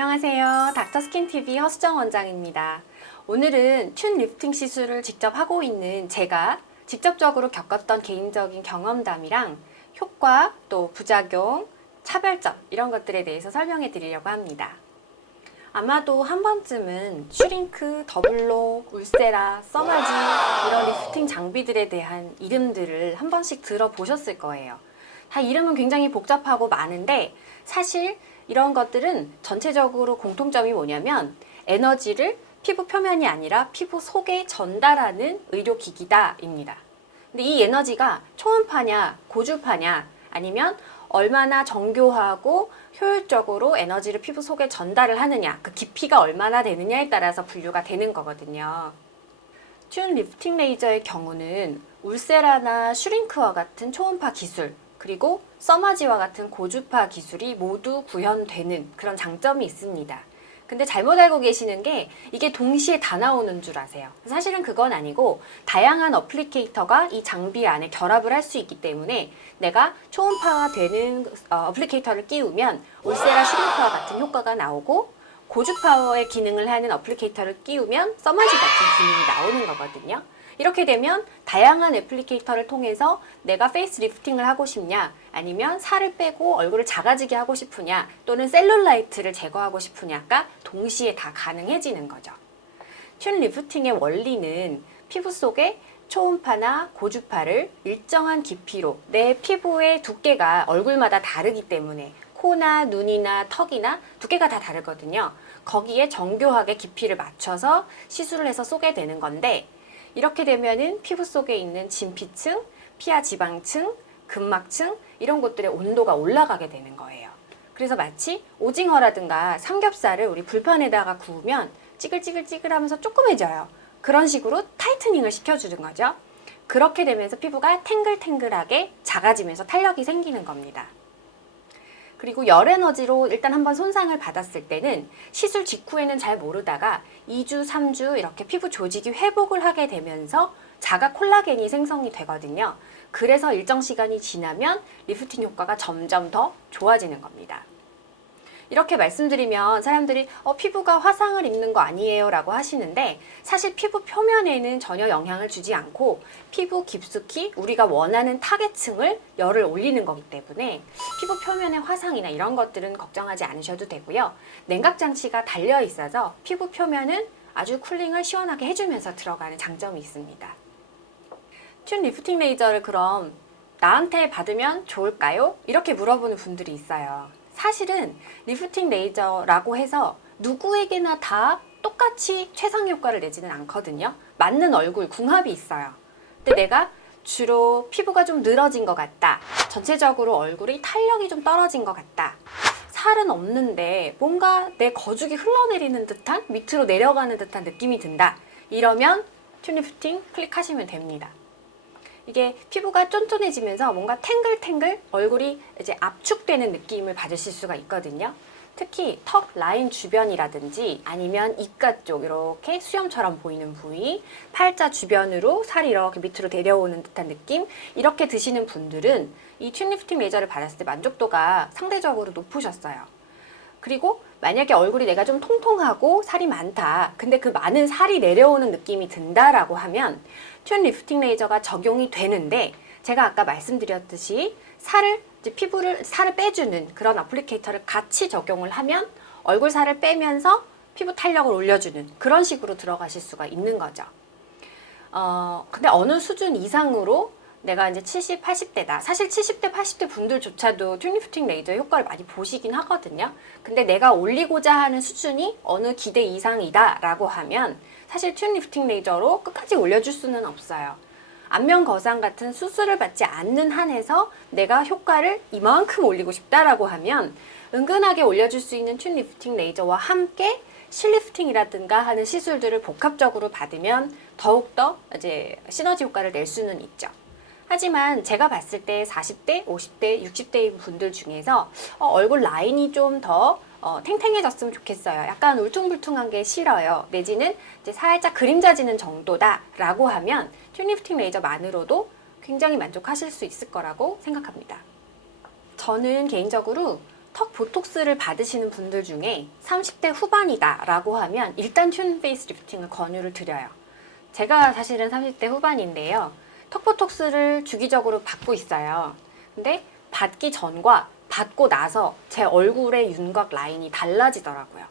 안녕하세요. 닥터스킨TV 허수정 원장입니다. 오늘은 튠 리프팅 시술을 직접 하고 있는 제가 직접적으로 겪었던 개인적인 경험담이랑 효과, 또 부작용, 차별점 이런 것들에 대해서 설명해 드리려고 합니다. 아마도 한 번쯤은 슈링크, 더블로, 울세라, 써마지 이런 리프팅 장비들에 대한 이름들을 한 번씩 들어보셨을 거예요. 다 이름은 굉장히 복잡하고 많은데 사실 이런 것들은 전체적으로 공통점이 뭐냐면 에너지를 피부 표면이 아니라 피부 속에 전달하는 의료기기다입니다. 근데 이 에너지가 초음파냐, 고주파냐, 아니면 얼마나 정교하고 효율적으로 에너지를 피부 속에 전달을 하느냐, 그 깊이가 얼마나 되느냐에 따라서 분류가 되는 거거든요. 튠 리프팅 레이저의 경우는 울세라나 슈링크와 같은 초음파 기술, 그리고 써마지와 같은 고주파 기술이 모두 구현되는 그런 장점이 있습니다. 근데 잘못 알고 계시는 게 이게 동시에 다 나오는 줄 아세요. 사실은 그건 아니고 다양한 어플리케이터가 이 장비 안에 결합을 할 수 있기 때문에 내가 초음파가 되는 어플리케이터를 끼우면 울세라 슈링크와 같은 효과가 나오고 고주파의 기능을 하는 어플리케이터를 끼우면 써마지 같은 기능이 나오는 거거든요. 이렇게 되면 다양한 애플리케이터를 통해서 내가 페이스 리프팅을 하고 싶냐, 아니면 살을 빼고 얼굴을 작아지게 하고 싶으냐, 또는 셀룰라이트를 제거하고 싶으냐가 동시에 다 가능해지는 거죠. 튠 리프팅의 원리는 피부 속에 초음파나 고주파를 일정한 깊이로 내 피부의 두께가 얼굴마다 다르기 때문에 코나 눈이나 턱이나 두께가 다 다르거든요. 거기에 정교하게 깊이를 맞춰서 시술을 해서 쏘게 되는 건데 이렇게 되면은 피부 속에 있는 진피층, 피하 지방층, 근막층 이런 곳들의 온도가 올라가게 되는 거예요. 그래서 마치 오징어라든가 삼겹살을 우리 불판에다가 구우면 찌글찌글찌글하면서 조그매져요. 그런 식으로 타이트닝을 시켜주는 거죠. 그렇게 되면서 피부가 탱글탱글하게 작아지면서 탄력이 생기는 겁니다. 그리고 열 에너지로 일단 한번 손상을 받았을 때는 시술 직후에는 잘 모르다가 2주, 3주 이렇게 피부 조직이 회복을 하게 되면서 자가 콜라겐이 생성이 되거든요. 그래서 일정 시간이 지나면 리프팅 효과가 점점 더 좋아지는 겁니다. 이렇게 말씀드리면 사람들이 피부가 화상을 입는 거 아니에요 라고 하시는데 사실 피부 표면에는 전혀 영향을 주지 않고 피부 깊숙이 우리가 원하는 타겟층을 열을 올리는 거기 때문에 피부 표면의 화상이나 이런 것들은 걱정하지 않으셔도 되고요. 냉각 장치가 달려 있어서 피부 표면은 아주 쿨링을 시원하게 해주면서 들어가는 장점이 있습니다. 튠 리프팅 레이저를 그럼 나한테 받으면 좋을까요? 이렇게 물어보는 분들이 있어요. 사실은 리프팅 레이저라고 해서 누구에게나 다 똑같이 최상 효과를 내지는 않거든요. 맞는 얼굴, 궁합이 있어요. 근데 내가 주로 피부가 좀 늘어진 것 같다. 전체적으로 얼굴이 탄력이 좀 떨어진 것 같다. 살은 없는데 뭔가 내 거죽이 흘러내리는 듯한, 밑으로 내려가는 듯한 느낌이 든다. 이러면 튠 리프팅 클릭하시면 됩니다. 이게 피부가 쫀쫀해지면서 뭔가 탱글탱글 얼굴이 이제 압축되는 느낌을 받으실 수가 있거든요. 특히 턱 라인 주변이라든지 아니면 입가 쪽 이렇게 수염처럼 보이는 부위, 팔자 주변으로 살이 이렇게 밑으로 내려오는 듯한 느낌 이렇게 드시는 분들은 이 튠 리프팅 레이저를 받았을 때 만족도가 상대적으로 높으셨어요. 그리고 만약에 얼굴이 내가 좀 통통하고 살이 많다. 근데 그 많은 살이 내려오는 느낌이 든다라고 하면 튠 리프팅 레이저가 적용이 되는데 제가 아까 말씀드렸듯이 살을 빼주는 그런 어플리케이터를 같이 적용을 하면 얼굴 살을 빼면서 피부 탄력을 올려주는 그런 식으로 들어가실 수가 있는 거죠. 근데 어느 수준 이상으로 내가 이제 70, 80대다. 사실 70대, 80대 분들조차도 튠 리프팅 레이저 효과를 많이 보시긴 하거든요. 근데 내가 올리고자 하는 수준이 어느 기대 이상이다 라고 하면 사실 튠 리프팅 레이저로 끝까지 올려줄 수는 없어요. 안면 거상 같은 수술을 받지 않는 한에서 내가 효과를 이만큼 올리고 싶다라고 하면 은근하게 올려줄 수 있는 튠 리프팅 레이저와 함께 실리프팅이라든가 하는 시술들을 복합적으로 받으면 더욱더 이제 시너지 효과를 낼 수는 있죠. 하지만 제가 봤을 때 40대, 50대, 60대인 분들 중에서 얼굴 라인이 좀 더 탱탱해졌으면 좋겠어요. 약간 울퉁불퉁한 게 싫어요. 내지는 이제 살짝 그림자지는 정도다라고 하면 튠 리프팅 레이저만으로도 굉장히 만족하실 수 있을 거라고 생각합니다. 저는 개인적으로 턱 보톡스를 받으시는 분들 중에 30대 후반이다 라고 하면 일단 튠 페이스 리프팅을 권유를 드려요. 제가 사실은 30대 후반인데요. 턱 보톡스를 주기적으로 받고 있어요. 근데 받기 전과 받고 나서 제 얼굴의 윤곽 라인이 달라지더라고요.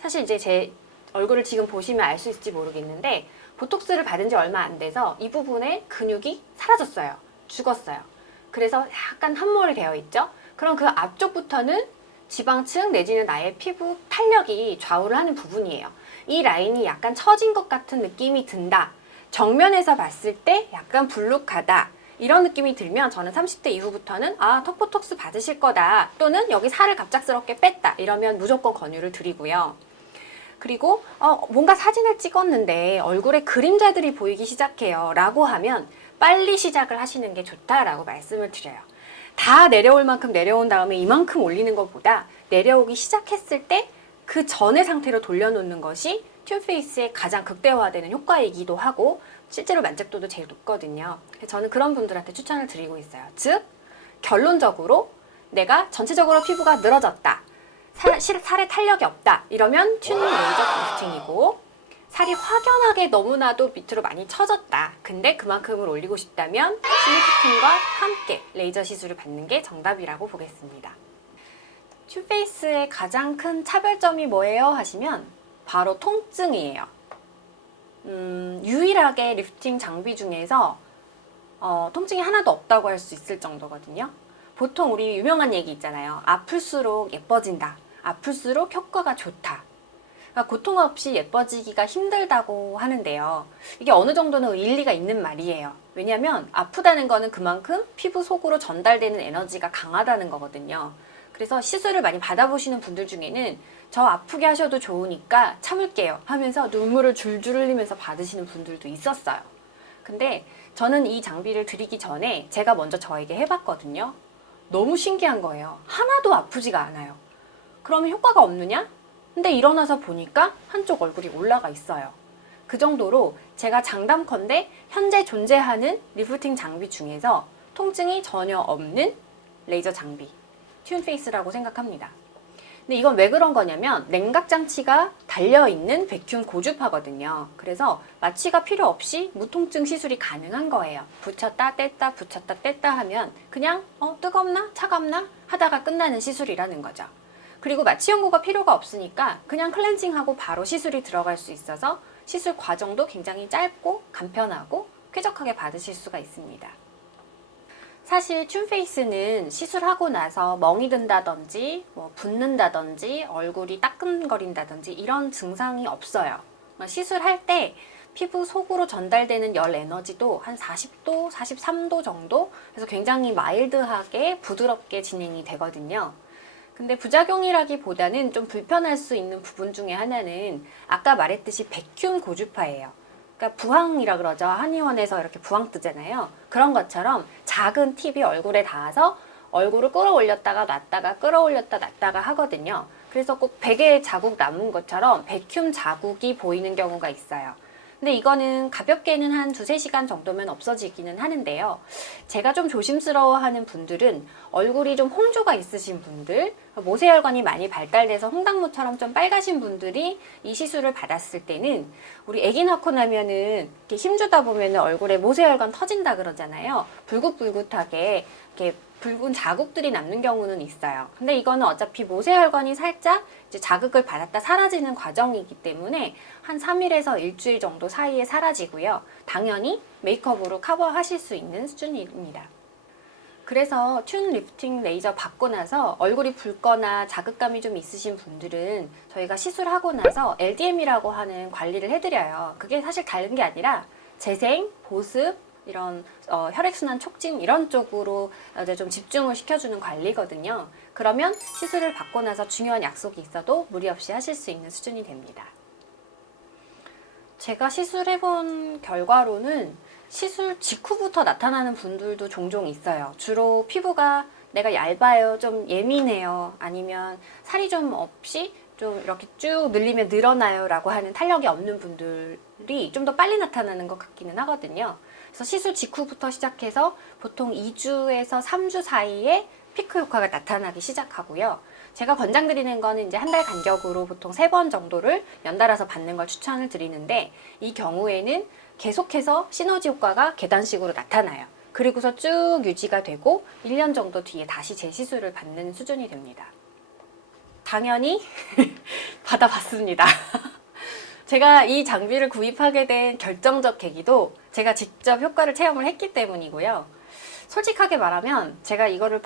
사실 이제 제 얼굴을 지금 보시면 알 수 있을지 모르겠는데 보톡스를 받은 지 얼마 안 돼서 이 부분에 근육이 사라졌어요. 죽었어요. 그래서 약간 함몰이 되어 있죠. 그럼 그 앞쪽부터는 지방층 내지는 나의 피부 탄력이 좌우를 하는 부분이에요. 이 라인이 약간 처진 것 같은 느낌이 든다. 정면에서 봤을 때 약간 불룩하다. 이런 느낌이 들면 저는 30대 이후부터는 턱 보톡스 받으실 거다. 또는 여기 살을 갑작스럽게 뺐다. 이러면 무조건 권유를 드리고요. 그리고 뭔가 사진을 찍었는데 얼굴에 그림자들이 보이기 시작해요. 라고 하면 빨리 시작을 하시는 게 좋다라고 말씀을 드려요. 다 내려올 만큼 내려온 다음에 이만큼 올리는 것보다 내려오기 시작했을 때 그 전의 상태로 돌려놓는 것이 튠페이스의 가장 극대화되는 효과이기도 하고 실제로 만족도도 제일 높거든요. 저는 그런 분들한테 추천을 드리고 있어요. 즉, 결론적으로 내가 전체적으로 피부가 늘어졌다. 살에 탄력이 없다. 이러면 튠 레이저 리프팅이고, 살이 확연하게 너무나도 밑으로 많이 처졌다. 근데 그만큼을 올리고 싶다면 튠 리프팅과 함께 레이저 시술을 받는 게 정답이라고 보겠습니다. 튠페이스의 가장 큰 차별점이 뭐예요? 하시면 바로 통증이에요. 유일하게 리프팅 장비 중에서 통증이 하나도 없다고 할 수 있을 정도거든요. 보통 우리 유명한 얘기 있잖아요. 아플수록 예뻐진다. 아플수록 효과가 좋다. 그러니까 고통 없이 예뻐지기가 힘들다고 하는데요. 이게 어느 정도는 일리가 있는 말이에요. 왜냐하면 아프다는 거는 그만큼 피부 속으로 전달되는 에너지가 강하다는 거거든요. 그래서 시술을 많이 받아보시는 분들 중에는 저 아프게 하셔도 좋으니까 참을게요 하면서 눈물을 줄줄 흘리면서 받으시는 분들도 있었어요. 근데 저는 이 장비를 드리기 전에 제가 먼저 저에게 해봤거든요. 너무 신기한 거예요. 하나도 아프지가 않아요. 그러면 효과가 없느냐? 근데 일어나서 보니까 한쪽 얼굴이 올라가 있어요. 그 정도로 제가 장담컨대 현재 존재하는 리프팅 장비 중에서 통증이 전혀 없는 레이저 장비 튠페이스라고 생각합니다. 근데 이건 왜 그런 거냐면 냉각 장치가 달려있는 백큐ම් 고주파거든요. 그래서 마취가 필요 없이 무통증 시술이 가능한 거예요. 붙였다 뗐다 붙였다 뗐다 하면 그냥 뜨겁나 차갑나 하다가 끝나는 시술이라는 거죠. 그리고 마취 연고가 필요가 없으니까 그냥 클렌징하고 바로 시술이 들어갈 수 있어서 시술 과정도 굉장히 짧고 간편하고 쾌적하게 받으실 수가 있습니다. 사실 튠페이스는 시술하고 나서 멍이 든다든지 붓는다든지 얼굴이 따끔거린다든지 이런 증상이 없어요. 시술할 때 피부 속으로 전달되는 열 에너지도 한 40도, 43도 정도 그래서 굉장히 마일드하게 부드럽게 진행이 되거든요. 근데 부작용이라기보다는 좀 불편할 수 있는 부분 중에 하나는 아까 말했듯이 백큐ම් 고주파예요. 그러니까 부항이라 그러죠. 한의원에서 이렇게 부항 뜨잖아요. 그런 것처럼 작은 팁이 얼굴에 닿아서 얼굴을 끌어올렸다가 놨다가 끌어올렸다 놨다가 하거든요. 그래서 꼭 베개에 자국 남은 것처럼 백큐ම් 자국이 보이는 경우가 있어요. 근데 이거는 가볍게는 한 2-3시간 정도면 없어지기는 하는데요. 제가 좀 조심스러워하는 분들은 얼굴이 좀 홍조가 있으신 분들, 모세혈관이 많이 발달돼서 홍당무처럼 좀 빨가신 분들이 이 시술을 받았을 때는 우리 아기 낳고 나면은 이렇게 힘주다 보면은 얼굴에 모세혈관 터진다 그러잖아요. 불긋불긋하게 이렇게 붉은 자국들이 남는 경우는 있어요. 근데 이거는 어차피 모세혈관이 살짝 이제 자극을 받았다 사라지는 과정이기 때문에 한 3일에서 일주일 정도 사이에 사라지고요. 당연히 메이크업으로 커버하실 수 있는 수준입니다. 그래서 튠 리프팅 레이저 받고 나서 얼굴이 붉거나 자극감이 좀 있으신 분들은 저희가 시술하고 나서 LDM이라고 하는 관리를 해드려요. 그게 사실 다른 게 아니라 재생, 보습, 이런 혈액순환 촉진 이런 쪽으로 이제 좀 집중을 시켜주는 관리거든요. 그러면 시술을 받고 나서 중요한 약속이 있어도 무리 없이 하실 수 있는 수준이 됩니다. 제가 시술해본 결과로는 시술 직후부터 나타나는 분들도 종종 있어요. 주로 피부가 내가 얇아요, 좀 예민해요, 아니면 살이 좀 없이 좀 이렇게 쭉 늘리면 늘어나요 라고 하는 탄력이 없는 분들이 좀 더 빨리 나타나는 것 같기는 하거든요. 그래서 시술 직후부터 시작해서 보통 2주에서 3주 사이에 피크 효과가 나타나기 시작하고요. 제가 권장드리는 거는 이제 한 달 간격으로 보통 3번 정도를 연달아서 받는 걸 추천을 드리는데, 이 경우에는 계속해서 시너지 효과가 계단식으로 나타나요. 그리고서 쭉 유지가 되고 1년 정도 뒤에 다시 재시술을 받는 수준이 됩니다. 당연히 받아봤습니다. 제가 이 장비를 구입하게 된 결정적 계기도 제가 직접 효과를 체험을 했기 때문이고요. 솔직하게 말하면 제가 이거를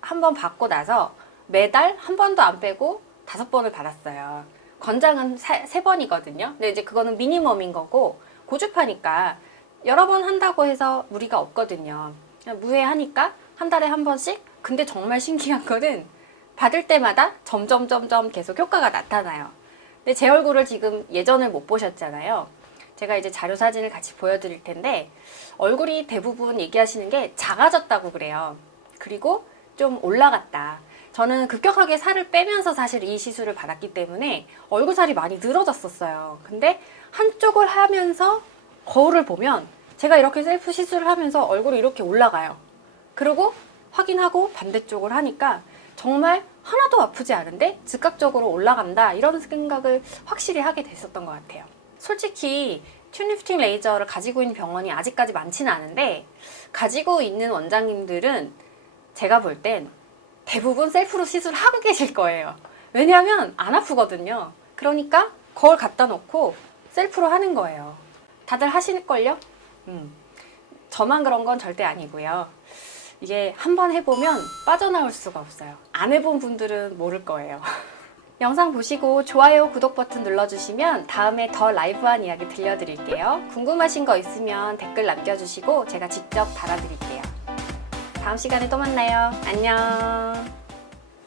한 번 받고 나서 매달 한 번도 안 빼고 5번을 받았어요. 권장은 3번이거든요. 근데 이제 그거는 미니멈인 거고, 고주파니까 여러 번 한다고 해서 무리가 없거든요. 무해하니까 한 달에 한 번씩. 근데 정말 신기한 거는 받을 때마다 점점 계속 효과가 나타나요. 근데 제 얼굴을 지금 예전을 못 보셨잖아요. 제가 이제 자료 사진을 같이 보여드릴 텐데, 얼굴이 대부분 얘기하시는 게 작아졌다고 그래요. 그리고 좀 올라갔다. 저는 급격하게 살을 빼면서 사실 이 시술을 받았기 때문에 얼굴 살이 많이 늘어졌었어요. 근데 한쪽을 하면서 거울을 보면 제가 이렇게 셀프 시술을 하면서 얼굴이 이렇게 올라가요. 그리고 확인하고 반대쪽을 하니까 정말 하나도 아프지 않은데 즉각적으로 올라간다, 이런 생각을 확실히 하게 됐었던 것 같아요. 솔직히 튠 리프팅 레이저를 가지고 있는 병원이 아직까지 많지는 않은데, 가지고 있는 원장님들은 제가 볼 땐 대부분 셀프로 시술하고 계실 거예요. 왜냐하면 안 아프거든요. 그러니까 거울 갖다 놓고 셀프로 하는 거예요. 다들 하실걸요? 저만 그런 건 절대 아니고요. 이게 한번 해보면 빠져나올 수가 없어요. 안 해본 분들은 모를 거예요. 영상 보시고 좋아요, 구독 버튼 눌러주시면 다음에 더 라이브한 이야기 들려드릴게요. 궁금하신 거 있으면 댓글 남겨주시고 제가 직접 달아드릴게요. 다음 시간에 또 만나요. 안녕.